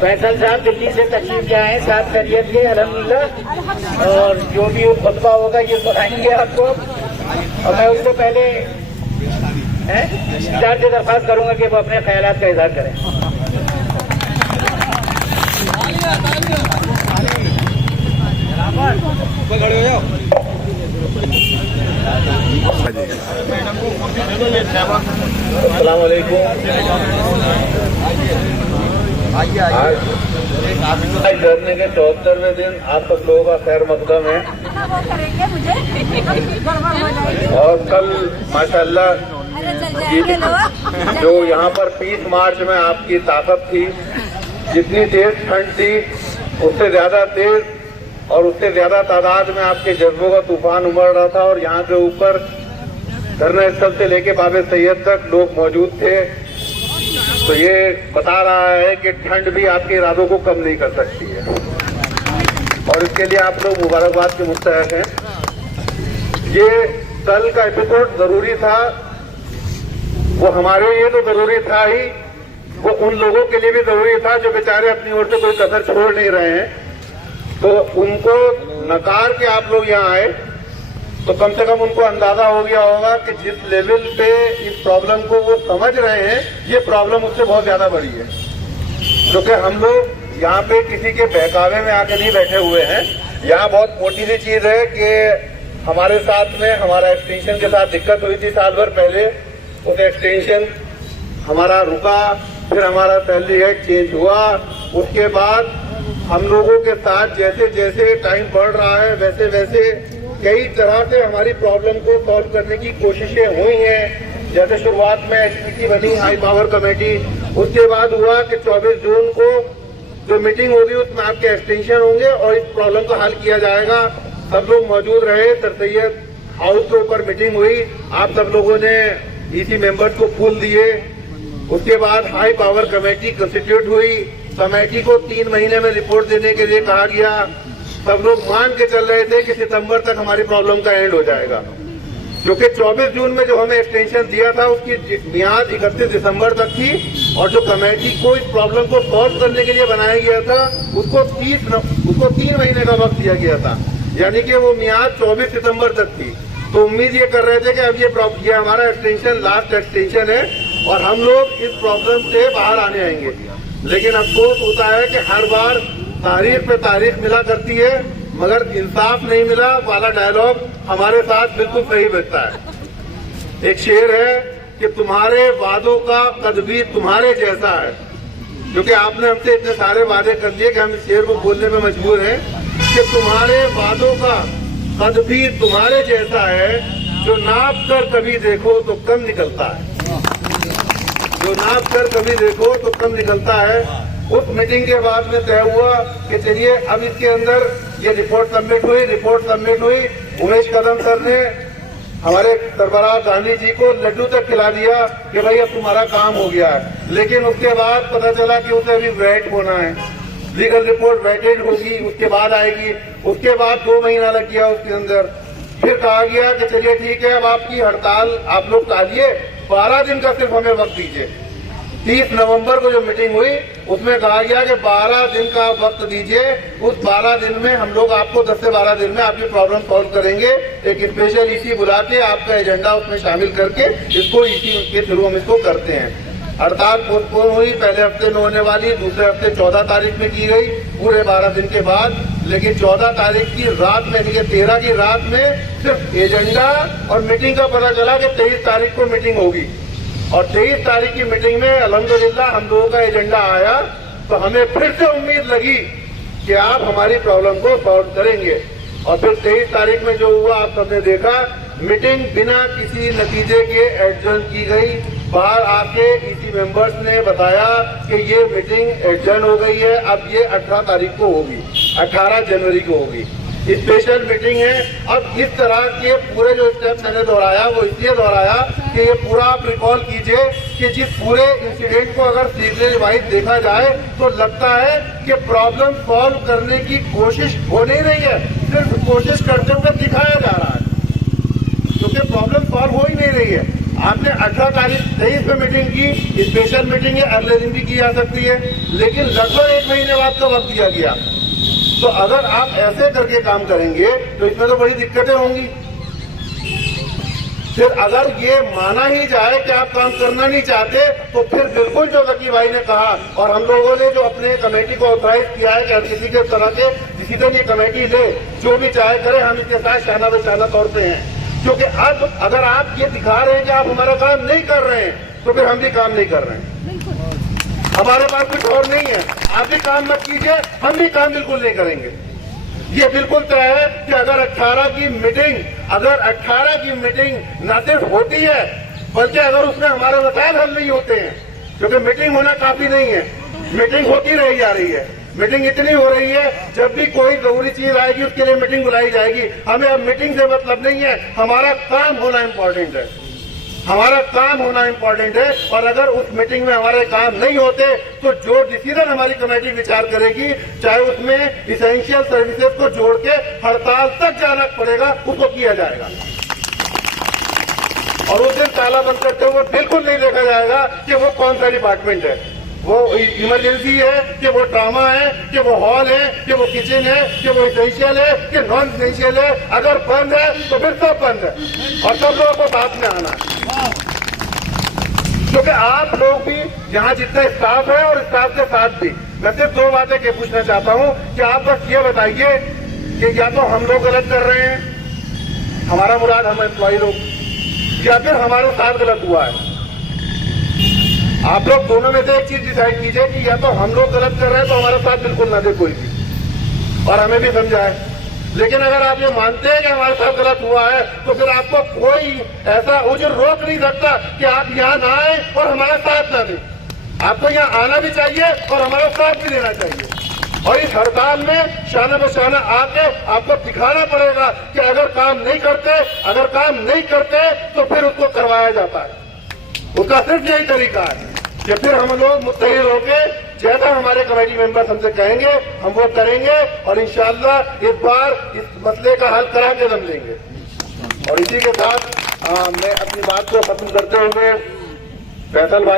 फैसल साहब दिल्ली से तशरीफ लाए हैं, साथ खैरियत के अल्हम्दुलिल्लाह। और जो भी खुतबा होगा ये सुनाएंगे आपको। और मैं उससे पहले इंचार्ज से दरख्वास्त करूंगा कि वो अपने ख्यालात का इजहार करें। अस्सलाम वालेकुम। आज धरने के 74वें दिन आप सब लोगों का खैर मकदम है। और कल माशाल्लाह जो यहाँ पर 20 मार्च में आपकी ताकत थी, जितनी तेज ठंड थी उससे ज्यादा तेज और उससे ज्यादा तादाद में आपके जज्बों का तूफान उमड़ रहा था। और यहाँ के ऊपर धरना स्थल से लेके बाबे सैयद तक लोग मौजूद थे। तो ये बता रहा है कि ठंड भी आपके इरादों को कम नहीं कर सकती है और इसके लिए आप लोग मुबारकबाद के मुस्तहक हैं। ये कल का एपिसोड जरूरी था, वो हमारे लिए तो जरूरी था ही, वो उन लोगों के लिए भी जरूरी था जो बेचारे अपनी ओर से कोई कसर छोड़ नहीं रहे हैं। तो उनको नकार के आप लोग यहाँ आए तो कम से कम उनको अंदाजा हो गया होगा कि जिस लेवल पे इस प्रॉब्लम को वो समझ रहे हैं ये प्रॉब्लम उससे बहुत ज्यादा बड़ी है। क्योंकि हम लोग यहाँ पे किसी के बहकावे में आके नहीं बैठे हुए हैं। यहाँ बहुत मोटी सी चीज है कि हमारे साथ में हमारा एक्सटेंशन के साथ दिक्कत हुई थी साल भर पहले। उस एक्सटेंशन हमारा रुका, फिर हमारा सैलरी हेड चेंज हुआ। उसके बाद हम लोगों के साथ जैसे जैसे टाइम बढ़ रहा है वैसे वैसे कई तरह से हमारी प्रॉब्लम को सॉल्व करने की कोशिशें हुई हैं। जैसे शुरुआत में HPC बनी, हाई पावर कमेटी। उसके बाद हुआ कि 24 जून को जो मीटिंग होगी उसमें आपके एक्सटेंशन होंगे और इस प्रॉब्लम का हल किया जाएगा। सब लोग मौजूद रहे। सर सैयद हाउस के ऊपर मीटिंग हुई, आप सब लोगों ने EC मेंबर्स को फूल दिए। उसके बाद हाई पावर कमेटी कंस्टिट्यूट हुई। कमेटी को 3 महीने में रिपोर्ट देने के लिए कहा गया। सब लोग मान के चल रहे थे कि सितंबर तक हमारी प्रॉब्लम का एंड हो जाएगा, क्योंकि 24 जून में जो हमें एक्सटेंशन दिया था उसकी मियाद 31 दिसंबर तक थी। और जो कमेटी को इस प्रॉब्लम को सॉल्व करने के लिए बनाया गया था उसको 3 महीने का वक्त दिया गया था, यानी कि वो मियाद 24 सितंबर तक थी। तो उम्मीद ये कर रहे थे कि अब ये हमारा एक्सटेंशन लास्ट एक्सटेंशन है और हम लोग इस प्रॉब्लम से बाहर आने आएंगे। लेकिन अफसोस होता है कि हर बार तारीख पे तारीख मिला करती है मगर इंसाफ नहीं मिला वाला डायलॉग हमारे साथ बिल्कुल सही बजता है। एक शेर है कि तुम्हारे वादों का कद भी तुम्हारे जैसा है, क्योंकि आपने हमसे इतने सारे वादे कर दिए कि हम इस शेर को बोलने में मजबूर हैं कि तुम्हारे वादों का कद भी तुम्हारे जैसा है, जो नाप कर कभी देखो तो कम निकलता है। जो नाप कर कभी देखो तो कम निकलता है। उस मीटिंग के बाद में तय हुआ कि चलिए अब इसके अंदर ये रिपोर्ट सबमिट हुई। उमेश कदम सर ने हमारे सरबराह गांधी जी को लड्डू तक खिला दिया कि भाई अब तुम्हारा काम हो गया है। लेकिन उसके बाद पता चला कि उसे अभी वेट होना है, लीगल रिपोर्ट वेटेड होगी, उसके बाद आएगी। उसके बाद 2 महीना लग गया उसके अंदर। फिर कहा गया कि चलिए ठीक है अब आपकी हड़ताल आप लोग टालिए, 12 दिन का सिर्फ हमें वक्त दीजिए। 30 नवंबर को जो मीटिंग हुई उसमें कहा गया कि 12 दिन का वक्त दीजिए। उस 12 दिन में हम लोग आपको 10 से 12 दिन में आपकी प्रॉब्लम सॉल्व करेंगे। एक स्पेशल EC बुला के आपका एजेंडा उसमें शामिल करके इसको EC के थ्रू हम इसको करते हैं। हड़ताल पोस्टपोन हुई, पहले हफ्ते में होने वाली, दूसरे हफ्ते 14 तारीख में की गई, पूरे 12 दिन के बाद। लेकिन 14 तारीख की रात में, यानी 13 की रात में सिर्फ एजेंडा और मीटिंग का पता चला कि 23 तारीख को मीटिंग होगी। और 23 तारीख की मीटिंग में अल्हम्दुलिल्लाह हम लोगों का एजेंडा आया तो हमें फिर से उम्मीद लगी कि आप हमारी प्रॉब्लम को सॉल्व करेंगे। और फिर 23 तारीख में जो हुआ आप सबने देखा, मीटिंग बिना किसी नतीजे के एडजर्न की गई। बाहर आके EC मेंबर्स ने बताया कि ये मीटिंग एडजर्न हो गई है, अब ये 18 तारीख को होगी, 18 जनवरी को होगी। स्पेशल मीटिंग है। अब इस तरह के पूरे जो स्टेप मैंने दोहराया वो इसलिए दोहराया कि ये पूरा आप रिकॉल कीजिए कि जिस पूरे इंसिडेंट को अगर सीक्वेंस वाइज देखा जाए तो लगता है कि प्रॉब्लम सॉल्व करने की कोशिश हो नहीं रही है, सिर्फ कोशिश करते हुए दिखाया जा रहा है, क्योंकि प्रॉब्लम सॉल्व हो ही नहीं रही है। आपने 18 तारीख 23 में मीटिंग की, स्पेशल मीटिंग है, अगले दिन भी की जा सकती है, लेकिन लगभग 1 महीने बाद का वक्त दिया गया। तो अगर आप ऐसे करके काम करेंगे तो इसमें तो बड़ी दिक्कतें होंगी। फिर अगर ये माना ही जाए कि आप काम करना नहीं चाहते, तो फिर बिल्कुल जो जकी भाई ने कहा और हम लोगों ने जो अपने कमेटी को ऑथराइज किया है कि हर किसी के तरह के डिसीजन ये कमेटी ले, जो भी चाहे करे, हम इसके साथ शाना बशाना तौर पे हैं। क्योंकि अब अगर आप ये दिखा रहे हैं कि आप हमारा काम नहीं कर रहे हैं, तो फिर हम भी काम नहीं कर रहे हैं। हमारे पास कुछ और नहीं है, आप भी काम मत कीजिए, हम भी काम बिल्कुल नहीं करेंगे। ये बिल्कुल तय है कि अगर 18 की मीटिंग न सिर्फ होती है, बल्कि अगर उसमें हमारे मसाइल हल नहीं होते हैं, क्योंकि मीटिंग होना काफी नहीं है, मीटिंग होती रही जा रही है। मीटिंग इतनी हो रही है, जब भी कोई जरूरी चीज आएगी उसके लिए मीटिंग बुलाई जाएगी। हमें अब मीटिंग से मतलब नहीं है, हमारा काम होना इम्पोर्टेंट है, हमारा काम होना इम्पोर्टेंट है। और अगर उस मीटिंग में हमारे काम नहीं होते, तो जो डिसीजन हमारी कमेटी विचार करेगी, चाहे उसमें इसेंशियल सर्विसेज को जोड़ के हड़ताल तक जाना पड़ेगा, उसको किया जाएगा। और उस दिन ताला बंद करते हुए बिल्कुल नहीं देखा जाएगा कि वो कौन सा डिपार्टमेंट है, वो इमरजेंसी है कि वो ट्रामा है कि वो हॉल है कि वो किचन है कि वो इसेंशियल है कि नॉन इसेंशियल है। अगर बंद है तो फिर सब बंद है और सब लोगों को बात में आना है। क्योंकि आप लोग भी यहाँ जितना स्टाफ है और स्टाफ के साथ भी, मैं सिर्फ 2 बातें के पूछना चाहता हूँ कि आप बस ये बताइए कि या तो हम लोग गलत कर रहे हैं, हमारा मुराद हम एम्प्लॉई लोग, या फिर हमारे साथ गलत हुआ है। आप लोग दोनों में से एक चीज डिसाइड कीजिए कि या तो हम लोग गलत कर रहे हैं तो हमारे साथ बिल्कुल ना दे कोई भी, और हमें भी समझाए। लेकिन अगर आप ये मानते हैं कि हमारे साथ गलत हुआ है, तो फिर आपको कोई ऐसा उज्र रोक नहीं सकता कि आप यहाँ ना आए और हमारा साथ ना दें। आपको यहाँ आना भी चाहिए और हमारा साथ भी देना चाहिए। और इस हड़ताल में शाना बशाना आके आपको दिखाना पड़ेगा कि अगर काम नहीं करते तो फिर उसको करवाया जाता है। उसका सिर्फ यही तरीका है कि फिर हम लोग मुत्तहिद होकर जैसा हमारे कमेटी मेंबर्स हमसे कहेंगे हम वो करेंगे, और इंशाअल्लाह इस बार इस मसले का हल करा के दम लेंगे। और इसी के साथ मैं अपनी बात को खत्म करते हुए फैसल भाई